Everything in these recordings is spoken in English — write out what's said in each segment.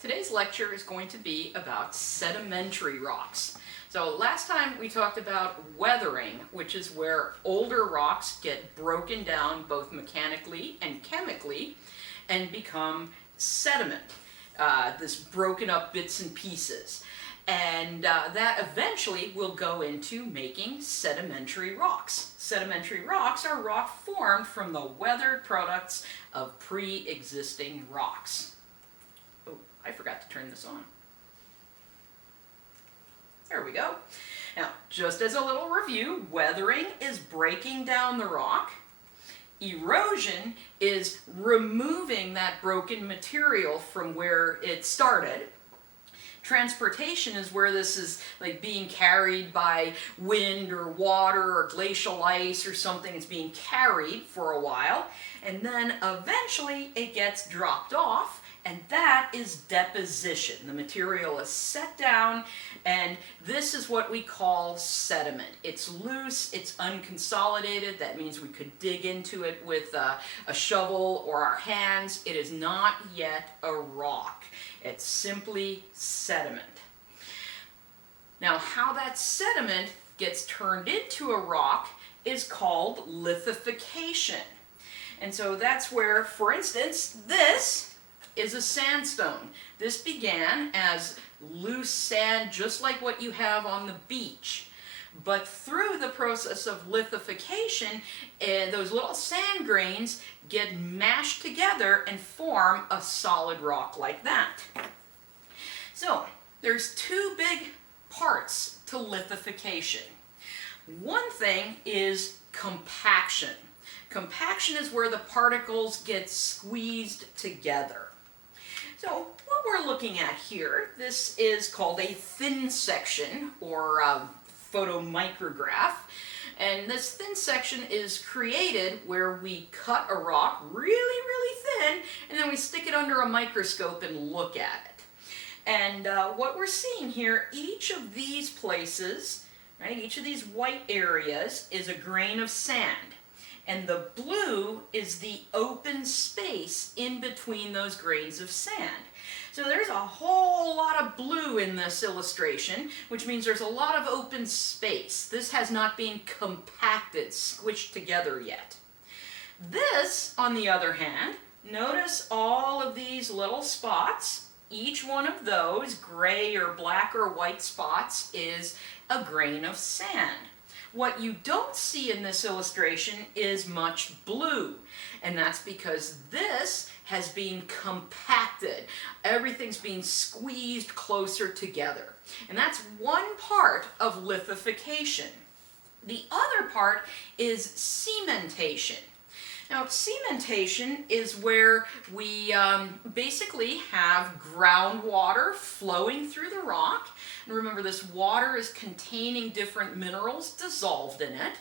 Today's lecture is going to be about sedimentary rocks. So last time we talked about weathering, which is where older rocks get broken down both mechanically and chemically and become sediment, this broken up bits and pieces. And that eventually will go into making sedimentary rocks. Sedimentary rocks are rock formed from the weathered products of pre-existing rocks. Oh, I forgot to turn this on. There we go. Now, just as a little review, weathering is breaking down the rock. Erosion is removing that broken material from where it started. Transportation is where this is like being carried by wind or water or glacial ice or something. It's being carried for a while, and then eventually it gets dropped off, and that is deposition. The material is set down, and this is what we call sediment. It's loose, it's unconsolidated. That means we could dig into it with a shovel or our hands. It is not yet a rock. It's simply sediment. Now, how that sediment gets turned into a rock is called lithification. And so that's where, for instance, this is a sandstone. This began as loose sand, just like what you have on the beach. But through the process of lithification, those little sand grains get mashed together and form a solid rock like that. So, there's two big parts to lithification. One thing is compaction. Compaction is where the particles get squeezed together. So, what we're looking at here, this is called a thin section, or photomicrograph. And this thin section is created where we cut a rock really thin, and then we stick it under a microscope and look at it. And what we're seeing here, each of these places, right, each of these white areas is a grain of sand. And the blue is the open space in between those grains of sand. So there's a whole lot of blue in this illustration, which means there's a lot of open space. This has not been compacted, squished together yet. This, on the other hand, notice all of these little spots. Each one of those gray or black or white spots is a grain of sand. What you don't see in this illustration is much blue, and that's because this has been compacted. Everything's being squeezed closer together. And that's one part of lithification. The other part is cementation. Now, cementation is where we basically have groundwater flowing through the rock. And remember, this water is containing different minerals dissolved in it.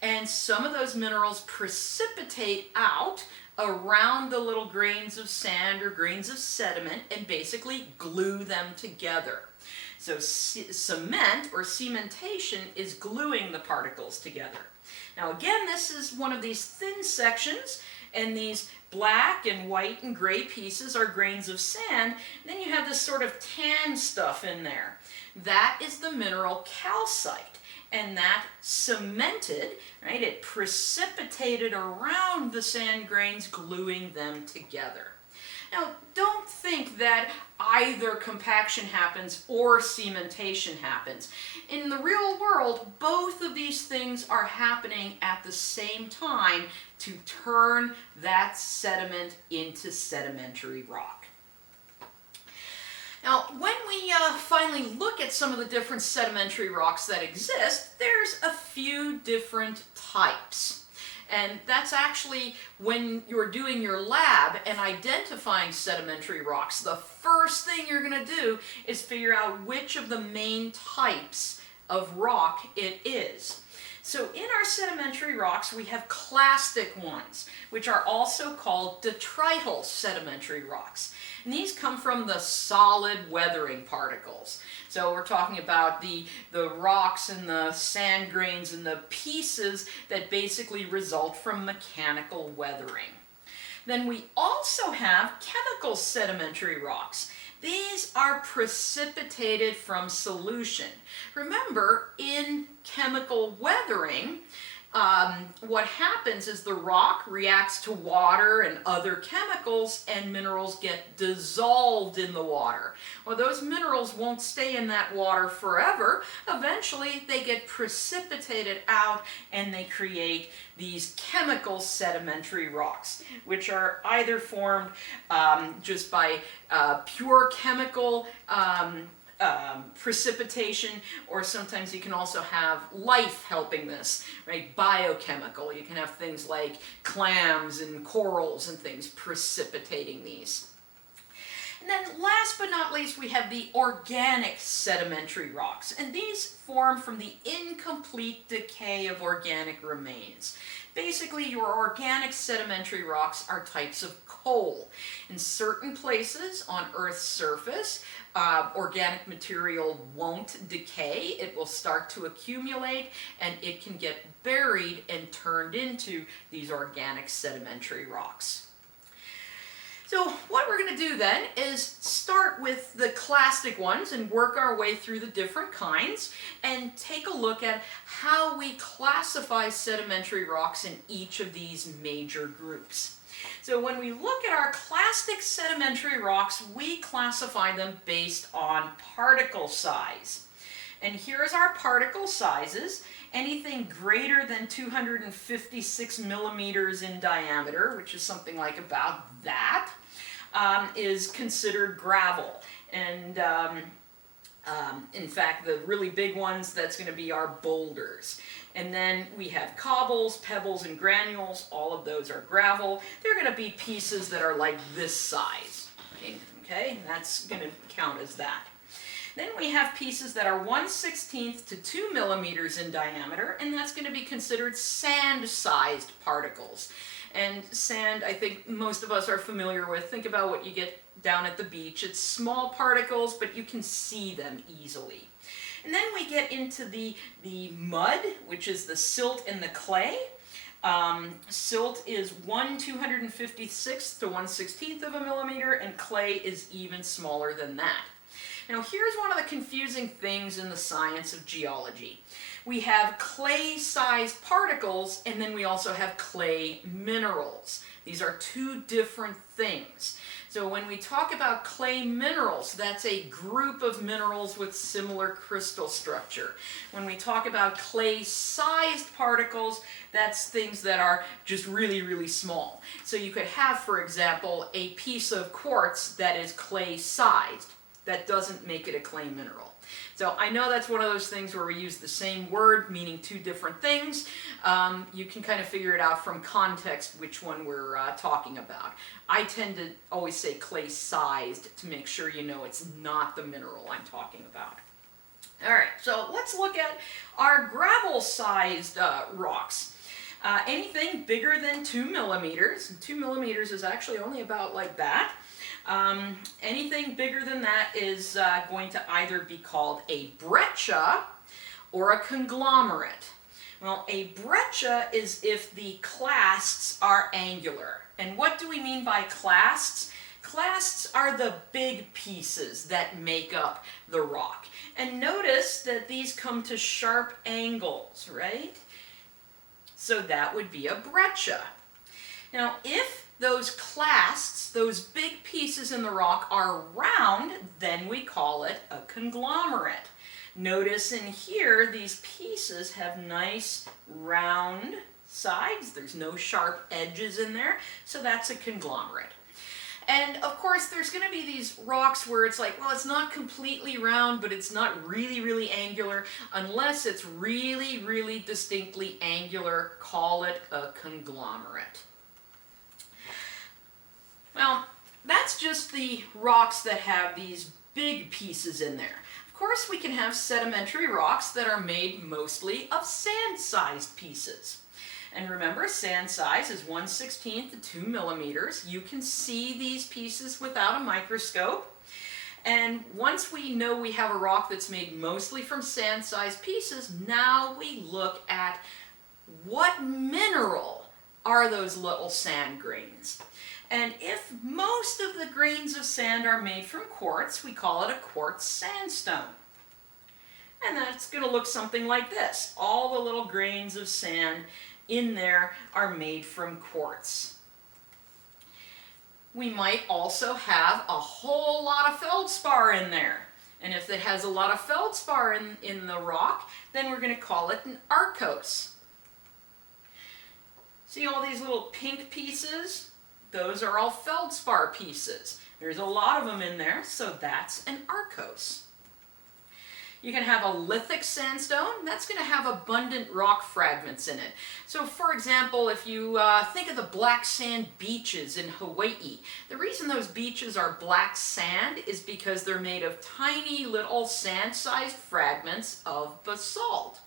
And some of those minerals precipitate out around the little grains of sand or grains of sediment and basically glue them together. So cement or cementation is gluing the particles together. Now again, this is one of these thin sections, and these black and white and gray pieces are grains of sand. And then you have this sort of tan stuff in there. That is the mineral calcite, and that cemented, right, it precipitated around the sand grains, gluing them together. Now, don't think that either compaction happens or cementation happens. In the real world, both of these things are happening at the same time to turn that sediment into sedimentary rock. Now, when we finally look at some of the different sedimentary rocks that exist, there's a few different types. And that's actually when you're doing your lab and identifying sedimentary rocks. The first thing you're going to do is figure out which of the main types of rock it is. So in our sedimentary rocks, we have clastic ones, which are also called detrital sedimentary rocks. And these come from the solid weathering particles. So we're talking about the rocks and the sand grains and the pieces that basically result from mechanical weathering. Then we also have chemical sedimentary rocks. These are precipitated from solution. Remember, in chemical weathering, what happens is the rock reacts to water and other chemicals, and minerals get dissolved in the water. Well, those minerals won't stay in that water forever. Eventually, they get precipitated out and they create these chemical sedimentary rocks, which are either formed just by pure chemical precipitation, or sometimes you can also have life helping this, right? Biochemical. You can have things like clams and corals and things precipitating these. And then last but not least, we have the organic sedimentary rocks, and these form from the incomplete decay of organic remains. Basically, your organic sedimentary rocks are types of coal. In certain places on Earth's surface, organic material won't decay. It will start to accumulate, and it can get buried and turned into these organic sedimentary rocks. So what we're going to do then is start with the clastic ones and work our way through the different kinds and take a look at how we classify sedimentary rocks in each of these major groups. So when we look at our clastic sedimentary rocks, we classify them based on particle size. And here's our particle sizes. Anything greater than 256 millimeters in diameter, which is something like about that, is considered gravel. And in fact, the really big ones, that's going to be our boulders. And then we have cobbles, pebbles, and granules. All of those are gravel. They're going to be pieces that are like this size. Okay, and that's going to count as that. Then we have pieces that are 1/16 to 2 millimeters in diameter, and that's going to be considered sand-sized particles. And sand, I think most of us are familiar with. Think about what you get down at the beach. It's small particles, but you can see them easily. And then we get into the mud, which is the silt and the clay. Silt is 1/256 to 1/16 of a millimeter, and clay is even smaller than that. Now here's one of the confusing things in the science of geology. We have clay-sized particles, and then we also have clay minerals. These are two different things. So when we talk about clay minerals, that's a group of minerals with similar crystal structure. When we talk about clay-sized particles, that's things that are just really, really small. So you could have, for example, a piece of quartz that is clay-sized. That doesn't make it a clay mineral. So I know that's one of those things where we use the same word meaning two different things. You can kind of figure it out from context which one we're talking about. I tend to always say clay-sized to make sure you know it's not the mineral I'm talking about. All right, so let's look at our gravel-sized rocks. Anything bigger than 2 millimeters, and 2 millimeters is actually only about like that. Anything bigger than that is going to either be called a breccia or a conglomerate. Well, a breccia is if the clasts are angular. And what do we mean by clasts? Clasts are the big pieces that make up the rock. And notice that these come to sharp angles, right? So that would be a breccia. Now, if those clasts, those big pieces in the rock, are round, then we call it a conglomerate. Notice in here, these pieces have nice round sides. There's no sharp edges in there, so that's a conglomerate. And of course, there's going to be these rocks where it's like, well, it's not completely round, but it's not really, really angular. Unless it's really, really distinctly angular, call it a conglomerate. Well, that's just the rocks that have these big pieces in there. Of course, we can have sedimentary rocks that are made mostly of sand-sized pieces. And remember, sand size is 1/16 to 2 millimeters. You can see these pieces without a microscope. And once we know we have a rock that's made mostly from sand-sized pieces, now we look at what mineral are those little sand grains. And if most of the grains of sand are made from quartz, we call it a quartz sandstone. And that's going to look something like this. All the little grains of sand in there are made from quartz. We might also have a whole lot of feldspar in there. And if it has a lot of feldspar in the rock, then we're going to call it an arkose. See all these little pink pieces? Those are all feldspar pieces. There's a lot of them in there, so that's an arkose. You can have a lithic sandstone. That's going to have abundant rock fragments in it. So for example, if you think of the black sand beaches in Hawaii, the reason those beaches are black sand is because they're made of tiny little sand-sized fragments of basalt.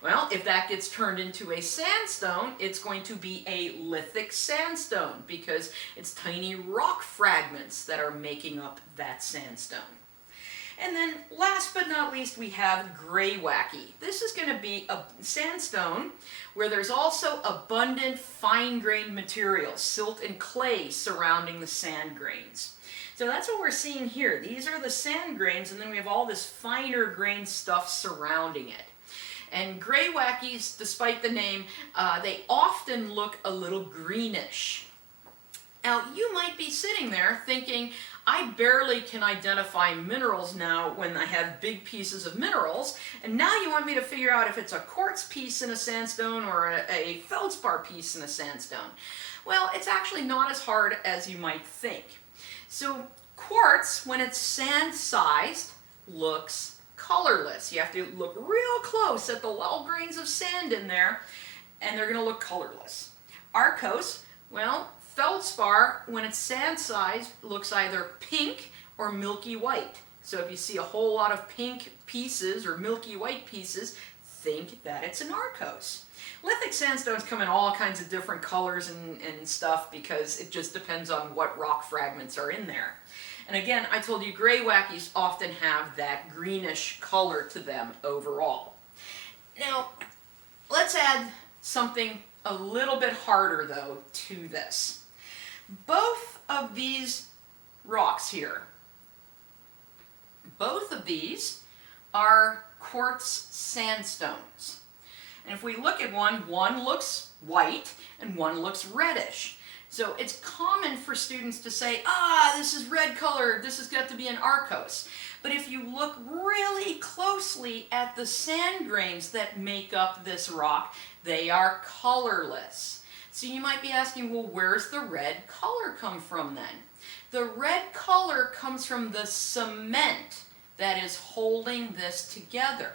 Well, if that gets turned into a sandstone, it's going to be a lithic sandstone because it's tiny rock fragments that are making up that sandstone. And then last but not least, we have greywacke. This is going to be a sandstone where there's also abundant fine-grained material, silt and clay surrounding the sand grains. So that's what we're seeing here. These are the sand grains, and then we have all this finer grained stuff surrounding it. And greywackies, despite the name, they often look a little greenish. Now, you might be sitting there thinking, I barely can identify minerals now when I have big pieces of minerals, and now you want me to figure out if it's a quartz piece in a sandstone or a feldspar piece in a sandstone. Well, it's actually not as hard as you might think. So quartz, when it's sand-sized, looks colorless. You have to look real close at the little grains of sand in there, and they're going to look colorless. Arkose, well, feldspar, when it's sand-sized, looks either pink or milky white. So if you see a whole lot of pink pieces or milky white pieces, think that it's an arkose. Lithic sandstones come in all kinds of different colors and stuff because it just depends on what rock fragments are in there. And again, I told you greywackies often have that greenish color to them overall. Now, let's add something a little bit harder though to this. Both of these rocks here, both of these are quartz sandstones. And if we look at one looks white and one looks reddish. So it's common for students to say, this is red colored, this has got to be an arkose. But if you look really closely at the sand grains that make up this rock, they are colorless. So you might be asking, well, where's the red color come from then? The red color comes from the cement that is holding this together.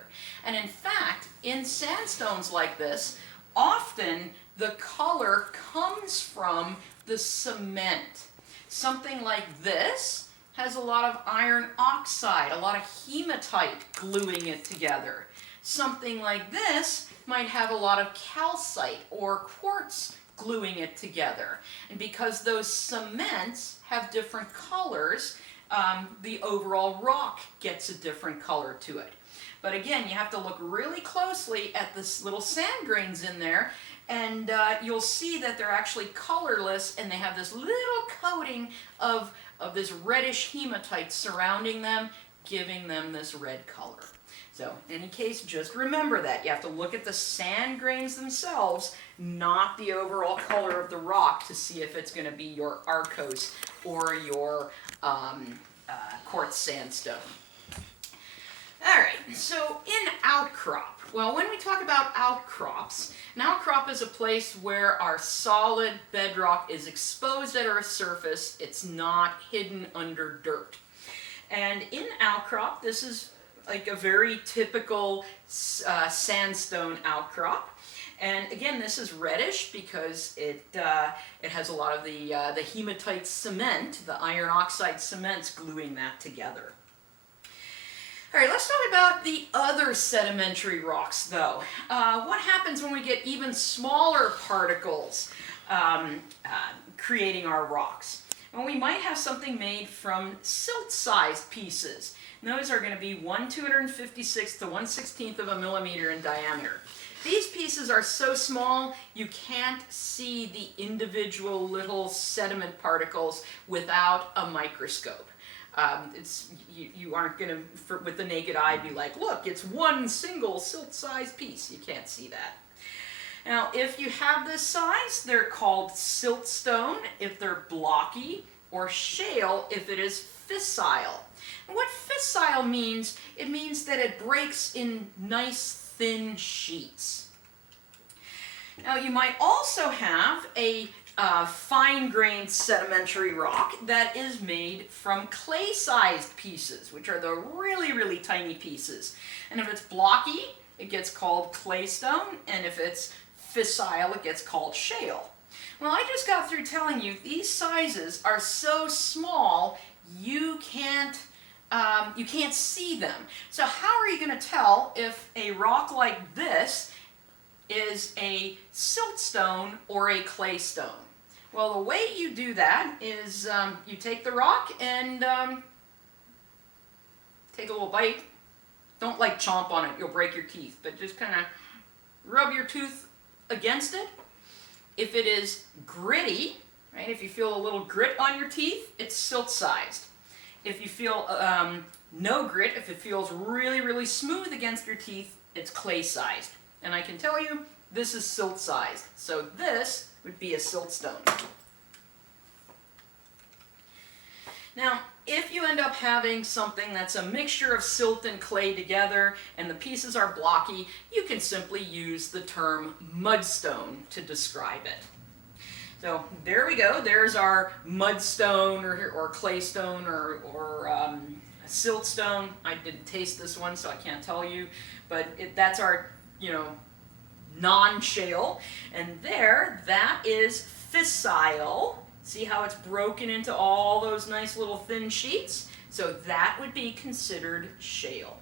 And in fact, in sandstones like this, often the color comes from the cement. Something like this has a lot of iron oxide, a lot of hematite gluing it together. Something like this might have a lot of calcite or quartz gluing it together. And because those cements have different colors, the overall rock gets a different color to it. But again, you have to look really closely at this little sand grains in there, and you'll see that they're actually colorless, and they have this little coating of this reddish hematite surrounding them, giving them this red color. So, in any case, just remember that. You have to look at the sand grains themselves, not the overall color of the rock, to see if it's going to be your arkose or your quartz sandstone. All right, so in outcrop, well, when we talk about outcrops, an outcrop is a place where our solid bedrock is exposed at Earth's surface. It's not hidden under dirt. And in outcrop, this is like a very typical sandstone outcrop. And again, this is reddish because it has a lot of the hematite cement, the iron oxide cements gluing that together. All right, let's talk about the other sedimentary rocks, though. What happens when we get even smaller particles creating our rocks? Well, we might have something made from silt-sized pieces. And those are going to be 1/256th to 1/16th of a millimeter in diameter. These pieces are so small you can't see the individual little sediment particles without a microscope. You aren't going to, with the naked eye, be like, look, it's one single silt-sized piece. You can't see that. Now, if you have this size, they're called siltstone if they're blocky, or shale if it is fissile. And what fissile means, it means that it breaks in nice thin sheets. Now, you might also have a fine-grained sedimentary rock that is made from clay-sized pieces, which are the really, really tiny pieces. And if it's blocky, it gets called claystone, and if it's fissile, it gets called shale. Well, I just got through telling you these sizes are so small you can't see them. So how are you going to tell if a rock like this is a siltstone or a claystone? Well, the way you do that is you take the rock and take a little bite. Don't like chomp on it, you'll break your teeth, but just kind of rub your tooth against it. If it is gritty, right, if you feel a little grit on your teeth, it's silt-sized. If you feel no grit, if it feels really, really smooth against your teeth, it's clay-sized. And I can tell you, this is silt-sized. So this would be a siltstone. Now, if you end up having something that's a mixture of silt and clay together and the pieces are blocky, you can simply use the term mudstone to describe it. So there we go. There's our mudstone or claystone or siltstone. I didn't taste this one, so I can't tell you, but that's our, non-shale. And that is fissile. See how it's broken into all those nice little thin sheets? So that would be considered shale.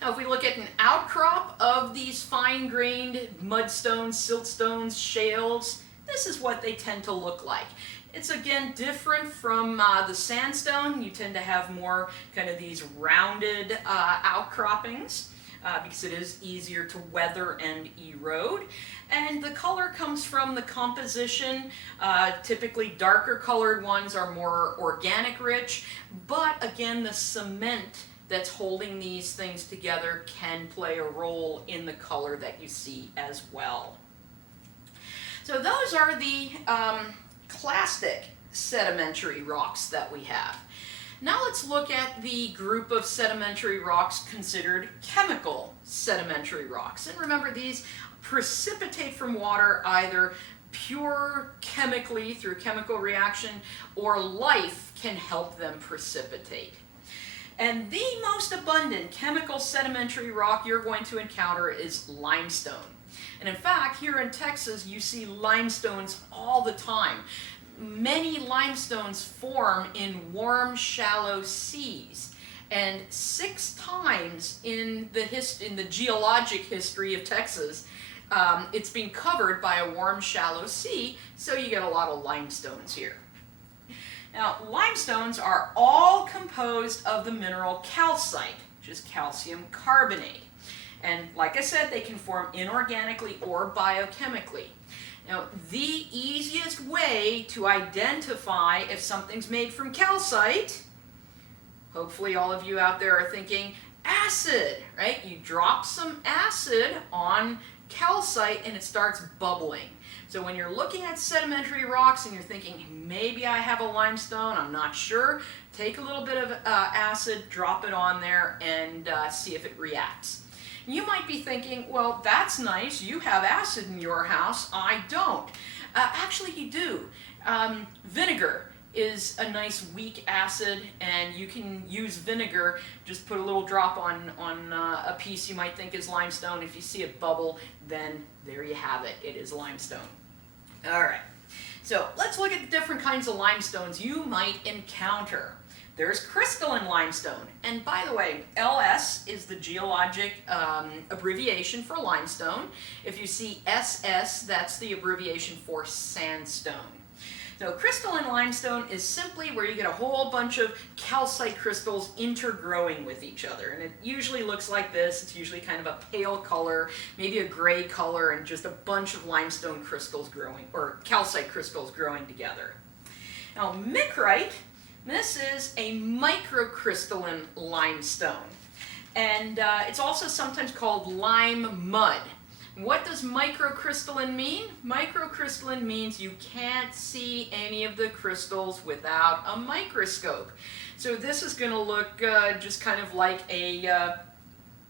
Now, if we look at an outcrop of these fine-grained mudstones, siltstones, shales, this is what they tend to look like. It's, again, different from the sandstone. You tend to have more kind of these rounded outcroppings because it is easier to weather and erode. And the color comes from the composition. Typically, darker colored ones are more organic rich, but again, the cement that's holding these things together can play a role in the color that you see as well. So those are the clastic sedimentary rocks that we have. Now let's look at the group of sedimentary rocks considered chemical sedimentary rocks. And remember, these precipitate from water either pure chemically through chemical reaction, or life can help them precipitate. And the most abundant chemical sedimentary rock you're going to encounter is limestone. And in fact, here in Texas, you see limestones all the time. Many limestones form in warm, shallow seas. And 6 times in the geologic history of Texas, it's been covered by a warm, shallow sea, so you get a lot of limestones here. Now, limestones are all composed of the mineral calcite, which is calcium carbonate. And like I said, they can form inorganically or biochemically. Now, the easiest way to identify if something's made from calcite, hopefully all of you out there are thinking, acid, right? You drop some acid on calcite and it starts bubbling. So when you're looking at sedimentary rocks and you're thinking, maybe I have a limestone, I'm not sure, take a little bit of acid, drop it on there, and see if it reacts. You might be thinking, well, that's nice, you have acid in your house, I don't. Actually, you do. Vinegar is a nice weak acid, and you can use vinegar. Just put a little drop on a piece you might think is limestone. If you see it bubble, then there you have it. It is limestone. All right. So let's look at the different kinds of limestones you might encounter. There's crystalline limestone. And by the way, LS is the geologic abbreviation for limestone. If you see SS, that's the abbreviation for sandstone. So crystalline limestone is simply where you get a whole bunch of calcite crystals intergrowing with each other. And it usually looks like this. It's usually kind of a pale color, maybe a gray color, and just a bunch of limestone crystals growing, or calcite crystals growing together. Now micrite, this is a microcrystalline limestone. And it's also sometimes called lime mud. What does microcrystalline mean? Microcrystalline means you can't see any of the crystals without a microscope. So this is going to look just kind of like a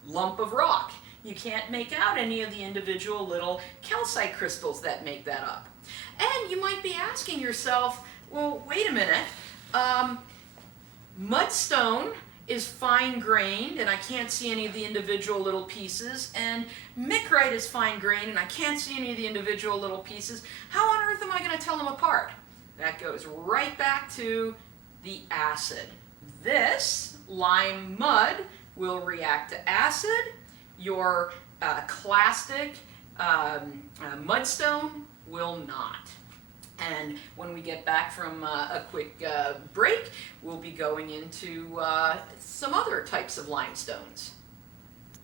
lump of rock. You can't make out any of the individual little calcite crystals that make that up. And you might be asking yourself, well, wait a minute, mudstone is fine-grained and I can't see any of the individual little pieces, and micrite is fine-grained and I can't see any of the individual little pieces. How on earth am I going to tell them apart? That goes right back to the acid. This lime mud will react to acid. Your clastic mudstone will not. And when we get back from a quick break, we'll be going into some other types of limestones.